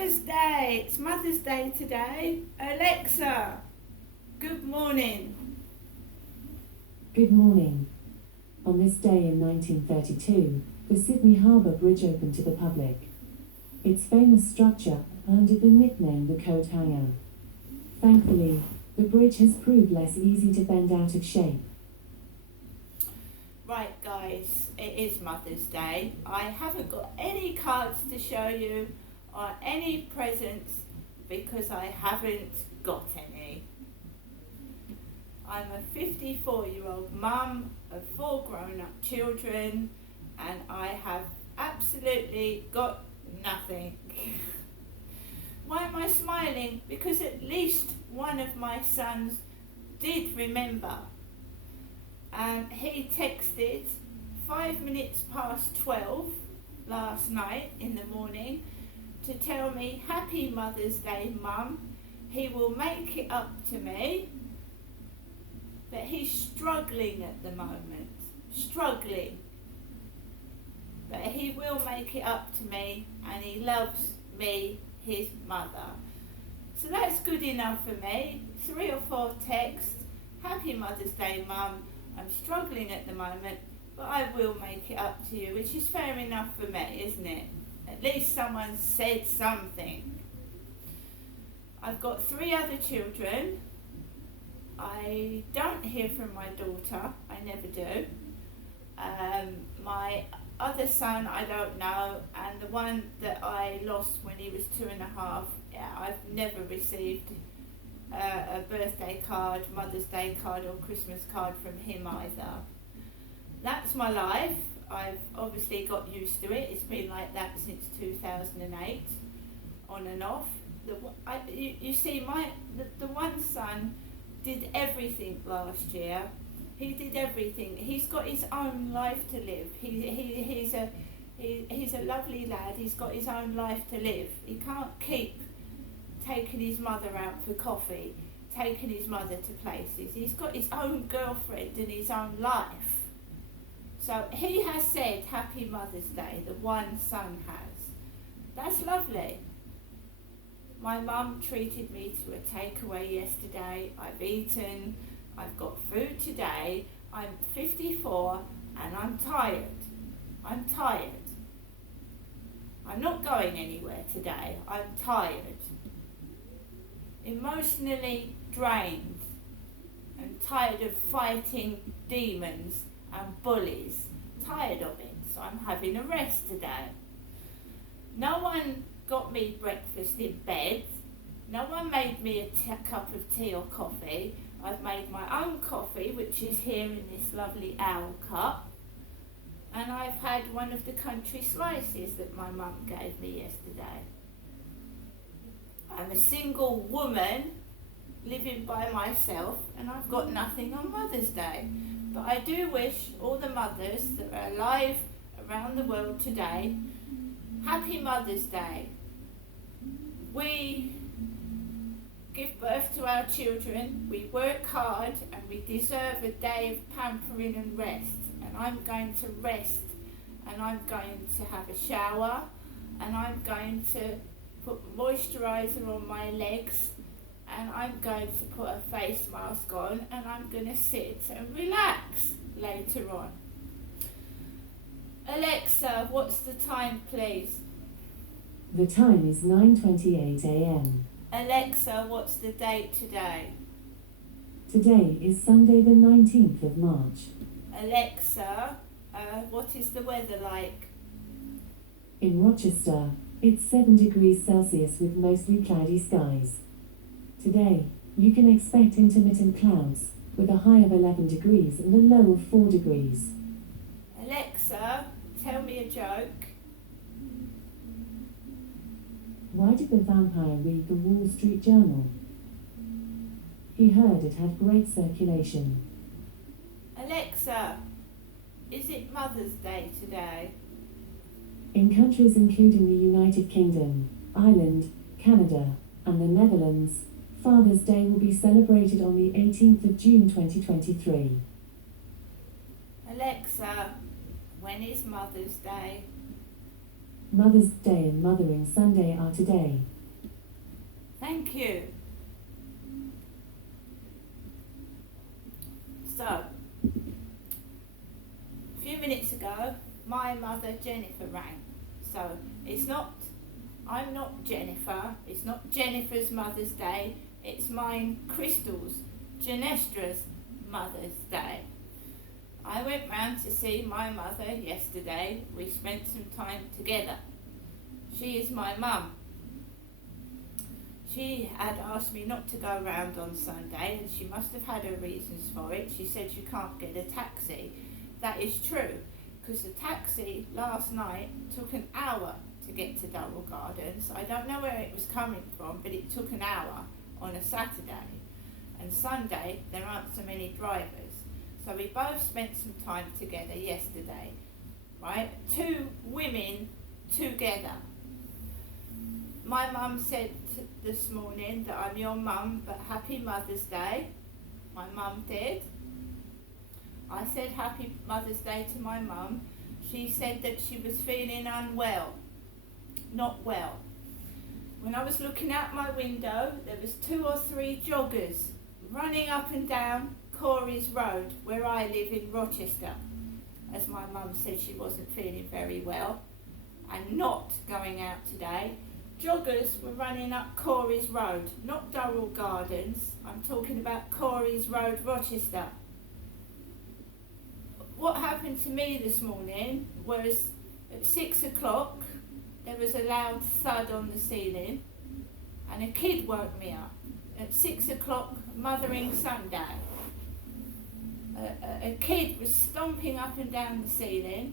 Mother's Day. It's Mother's Day today. Alexa, good morning. Good morning. On this day in 1932, the Sydney Harbour Bridge opened to the public. Its famous structure earned it the nickname the Coat Hanger. Thankfully, the bridge has proved less easy to bend out of shape. Right guys, it is Mother's Day. I haven't got any cards to show you or any presents because I haven't got any. I'm a 54-year-old mum of 4 grown-up children and I have absolutely got nothing. Why am I smiling? Because at least one of my sons did remember. He texted 5 minutes past 12 last night in the morning to tell me, Happy Mother's Day, Mum. He will make it up to me, but he's struggling at the moment. Struggling. But he will make it up to me and he loves me, his mother. So that's good enough for me. 3 or 4 texts. Happy Mother's Day, Mum. I'm struggling at the moment, but I will make it up to you, which is fair enough for me, isn't it? At least someone said something. I've got 3 other children. I don't hear from my daughter. I never do. My other son, I don't know, and the one that I lost when he was 2.5, I've never received a birthday card, Mother's Day card or Christmas card from him either. That's my life. I've obviously got used to it. It's been like that since 2008, on and off. You see, the one son did everything last year. He did everything. He's got his own life to live. He's a lovely lad. He's got his own life to live. He can't keep taking his mother out for coffee, taking his mother to places. He's got his own girlfriend and his own life. So he has said Happy Mother's Day, the one son has. That's lovely. My mum treated me to a takeaway yesterday. I've eaten, I've got food today. I'm 54 and I'm tired. I'm tired. I'm not going anywhere today. I'm tired. Emotionally drained and tired of fighting demons and bullies. Tired of it. So I'm having a rest today. No one got me breakfast in bed. No one made me a cup of tea or coffee. I've made my own coffee, which is here in this lovely owl cup. And I've had one of the country slices that my mum gave me yesterday. I'm a single woman living by myself and I've got nothing on Mother's Day. But I do wish all the mothers that are alive around the world today, Happy Mother's Day. We give birth to our children, we work hard and we deserve a day of pampering and rest. And I'm going to rest and I'm going to have a shower and I'm going to put moisturiser on my legs and I'm going to put a face mask on and I'm going to sit and relax later on. Alexa, what's the time please? The time is 9:28 a.m. Alexa, what's the date today? Today is Sunday the 19th of March. Alexa, what is the weather like? In Rochester, it's 7 degrees Celsius with mostly cloudy skies. Today, you can expect intermittent clouds, with a high of 11 degrees and a low of 4 degrees. Alexa, tell me a joke. Why did the vampire read the Wall Street Journal? He heard it had great circulation. Alexa, is it Mother's Day today? In countries including the United Kingdom, Ireland, Canada, and the Netherlands, Father's Day will be celebrated on the 18th of June 2023. Alexa, when is Mother's Day? Mother's Day and Mothering Sunday are today. Thank you. So, a few minutes ago, my mother Jennifer rang. So, I'm not Jennifer, it's not Jennifer's Mother's Day, it's mine, Crystal's, Genestra's Mother's Day. I went round to see my mother yesterday. We spent some time together. She is my mum. She had asked me not to go round on Sunday, and she must have had her reasons for it. She said you can't get a taxi. That is true, because the taxi last night took an hour to get to Durrell Gardens. I don't know where it was coming from, but it took an hour on a Saturday. And Sunday, there aren't so many drivers. So we both spent some time together yesterday, right? 2 women together. My mum said this morning that I'm your mum, but happy Mother's Day. My mum did. I said happy Mother's Day to my mum. She said that she was feeling unwell, not well. When I was looking out my window, there was 2 or 3 joggers running up and down Corey's Road, where I live in Rochester, as my mum said she wasn't feeling very well and not going out today. Joggers were running up Corey's Road, not Durrell Gardens. I'm talking about Corey's Road, Rochester. What happened to me this morning was at 6 o'clock, there was a loud thud on the ceiling and a kid woke me up. At 6 o'clock, Mothering Sunday. A kid was stomping up and down the ceiling.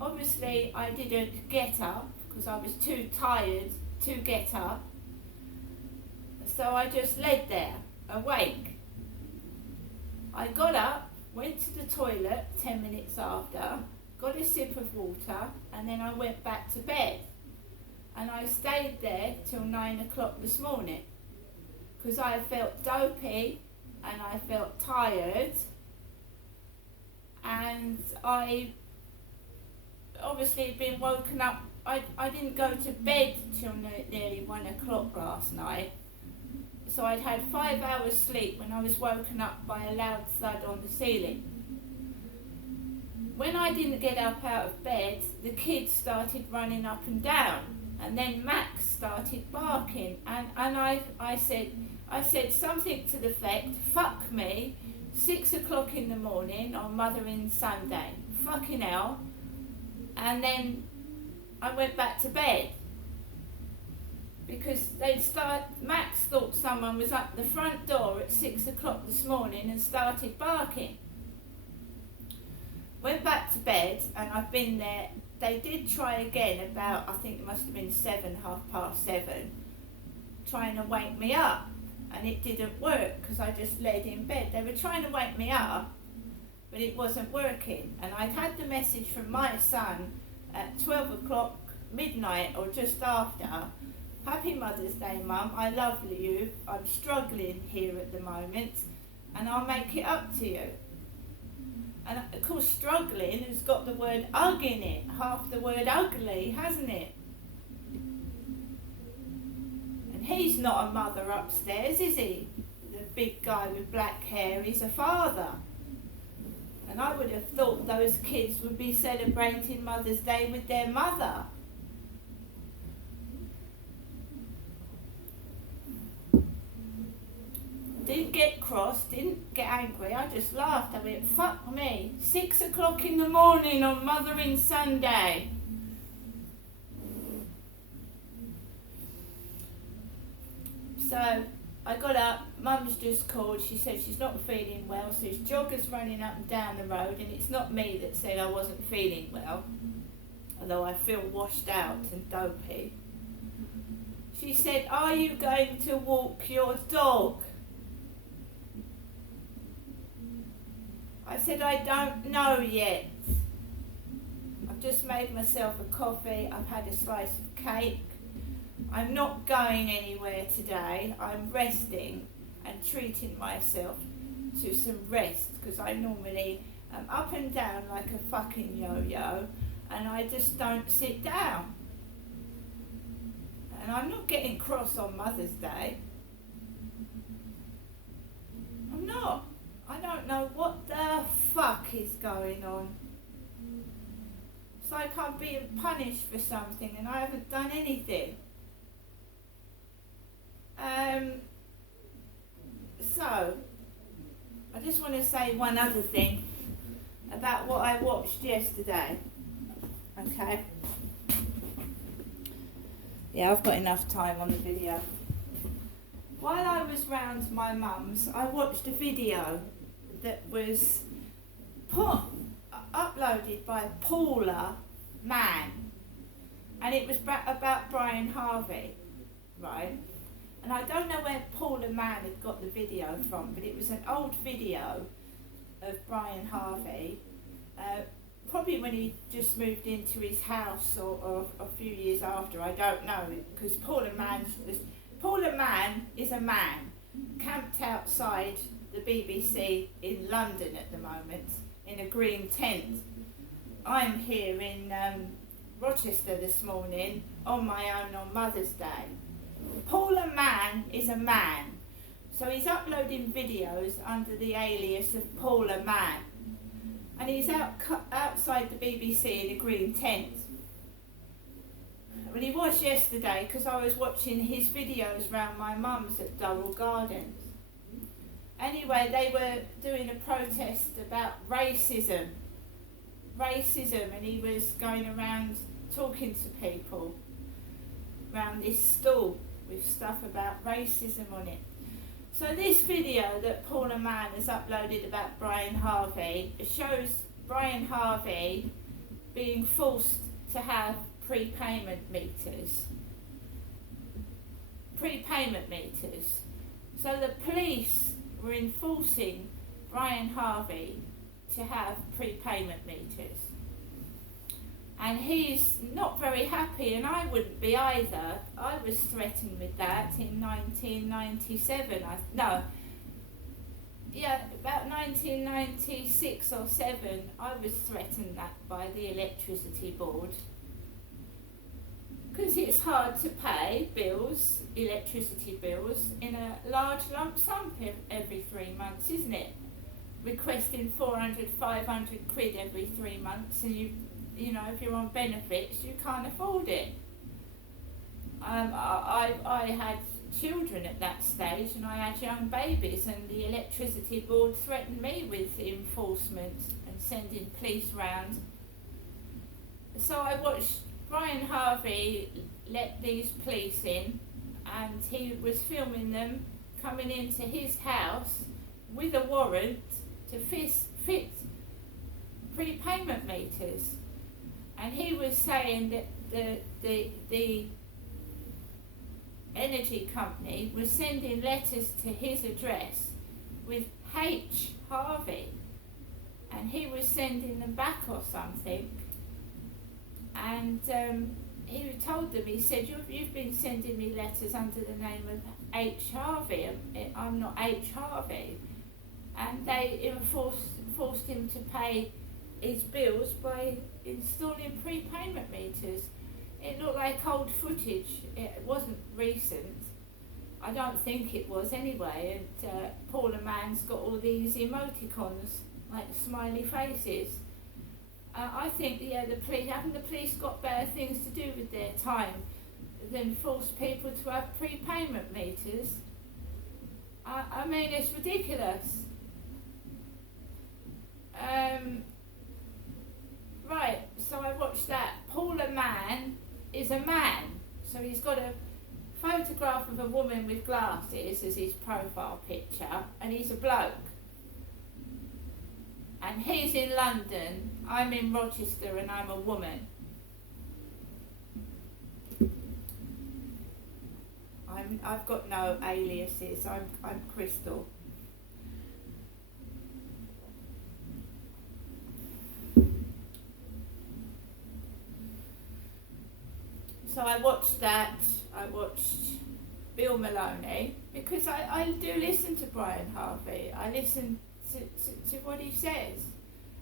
Obviously, I didn't get up because I was too tired to get up. So I just laid there, awake. I got up, went to the toilet 10 minutes after, got a sip of water, and then I went back to bed. And I stayed there till 9 o'clock this morning because I felt dopey and I felt tired. And I obviously had been woken up. I didn't go to bed till nearly 1 o'clock last night. So I'd had 5 hours sleep when I was woken up by a loud thud on the ceiling. When I didn't get up out of bed, the kids started running up and down. And then Max started barking. And I said something to the effect, fuck me, 6 o'clock in the morning on Mothering Sunday. Fucking hell. And then I went back to bed. Because Max thought someone was at the front door at 6 o'clock this morning and started barking. Went back to bed and I've been there. They did try again about, I think it must have been 7:30, trying to wake me up. And it didn't work because I just laid in bed. They were trying to wake me up, but it wasn't working. And I'd had the message from my son at 12 o'clock, midnight or just after. Happy Mother's Day, Mum. I love you. I'm struggling here at the moment and I'll make it up to you. And of course, struggling has got the word ug in it, half the word ugly, hasn't it? And he's not a mother upstairs, is he? The big guy with black hair, he's a father. And I would have thought those kids would be celebrating Mother's Day with their mother. Didn't get cross, didn't get angry, I just laughed. I went, fuck me, 6 o'clock in the morning on Mothering Sunday. So I got up, Mum's just called, she said she's not feeling well, so there's joggers running up and down the road, and it's not me that said I wasn't feeling well, although I feel washed out and dopey. She said, are you going to walk your dog? I said, I don't know yet. I've just made myself a coffee, I've had a slice of cake. I'm not going anywhere today. I'm resting and treating myself to some rest because I normally am up and down like a fucking yo-yo and I just don't sit down. And I'm not getting cross on Mother's Day. I'm not. I don't know what the fuck is going on. It's like I'm being punished for something and I haven't done anything. So, I just want to say one other thing about what I watched yesterday. Okay? Yeah, I've got enough time on the video. While I was round my mum's, I watched a video that was uploaded by Paula Mann, and it was about Brian Harvey, right? And I don't know where Paula Mann had got the video from, but it was an old video of Brian Harvey, probably when he just moved into his house or a few years after, I don't know, because Paula Mann is a man camped outside the BBC in London at the moment in a green tent. I'm here in Rochester this morning on my own on Mother's Day. Paula Mann is a man, so he's uploading videos under the alias of Paula Mann, and he's outside the BBC in a green tent. Well, he was yesterday because I was watching his videos round my mum's at Durrell Gardens. Anyway, they were doing a protest about racism, and he was going around talking to people around this stall with stuff about racism on it. So this video that Paula Mann has uploaded about Brian Harvey shows Brian Harvey being forced to have prepayment meters. So the police were enforcing Brian Harvey to have prepayment meters. And he's not very happy, and I wouldn't be either. I was threatened with that in 1997. About 1996 or 7, I was threatened that by the electricity board. Because it's hard to pay bills, electricity bills, in a large lump sum every 3 months, isn't it? Requesting 400, 500 quid every 3 months, and you know, if you're on benefits, you can't afford it. I had children at that stage, and I had young babies, and the electricity board threatened me with enforcement and sending police round. So I watched Brian Harvey let these police in, and he was filming them coming into his house with a warrant to fit prepayment meters. And he was saying that the energy company was sending letters to his address with H. Harvey, and he was sending them back or something. And he told them, he said, you've been sending me letters under the name of H. Harvey. I'm not H. Harvey. And they forced him to pay his bills by installing prepayment meters. It looked like old footage. It wasn't recent. I don't think it was anyway. And Paula Mann's got all these emoticons, like smiley faces. I think, haven't the police got better things to do with their time than force people to have prepayment meters? I mean, it's ridiculous. Right, so I watched that. Paula Mann is a man, so he's got a photograph of a woman with glasses as his profile picture, and he's a bloke. And he's in London, I'm in Rochester, and I'm a woman. I've got no aliases, I'm Crystal. So I watched that, I watched Bill Maloney, because I do listen to Brian Harvey. I listen to what he says.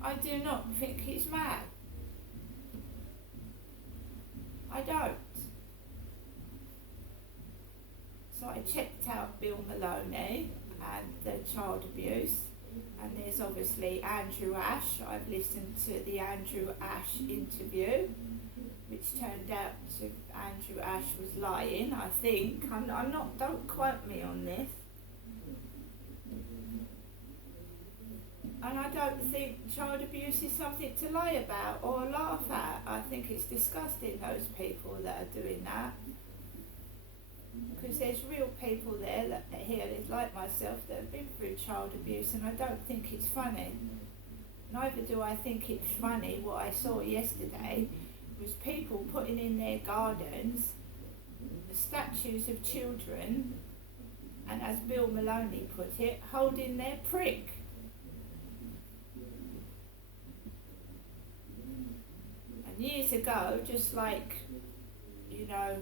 I do not think he's mad. I don't. So I checked out Bill Maloney and the child abuse, and there's obviously Andrew Ash. I've listened to the Andrew Ash interview, which turned out to Andrew Ash was lying, I think. I'm not, don't quote me on this. And I don't think child abuse is something to lie about or laugh at. I think it's disgusting, those people that are doing that. Because there's real people there that here, like myself, that have been through child abuse, and I don't think it's funny. Neither do I think it's funny what I saw yesterday was people putting in their gardens statues of children, and as Bill Maloney put it, holding their prick. And years ago, just like, you know,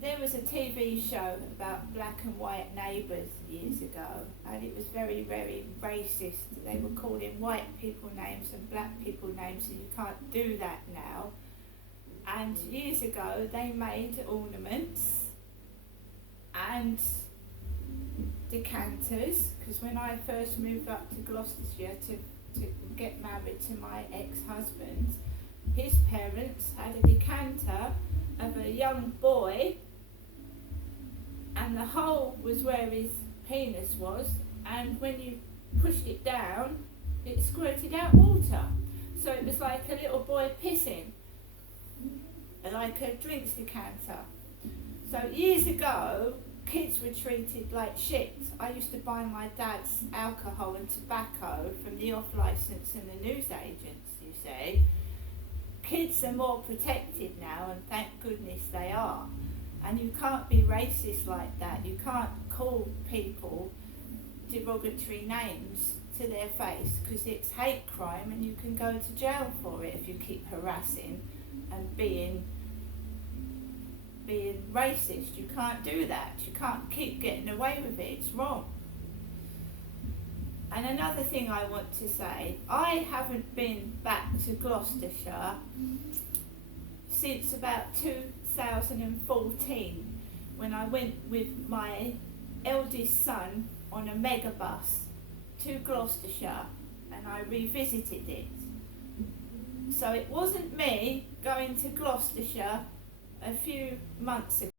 there was a TV show about black and white neighbours years ago, and it was very, very racist. They were calling white people names and black people names, and you can't do that now. And years ago, they made ornaments and decanters, because when I first moved up to Gloucestershire to get married to my ex-husband, his parents had a decanter of a young boy, and the hole was where his penis was, and when you pushed it down, it squirted out water. So it was like a little boy pissing, like a drinks decanter. So years ago, kids were treated like shit. I used to buy my dad's alcohol and tobacco from the off-licence and the newsagents, you see. Kids are more protected now, and thank goodness they are. And you can't be racist like that. You can't call people derogatory names to their face, because it's hate crime and you can go to jail for it if you keep harassing and being racist. You can't do that. You can't keep getting away with it. It's wrong. And another thing I want to say, I haven't been back to Gloucestershire since about 2014, when I went with my eldest son on a megabus to Gloucestershire, and I revisited it. So it wasn't me going to Gloucestershire a few months ago.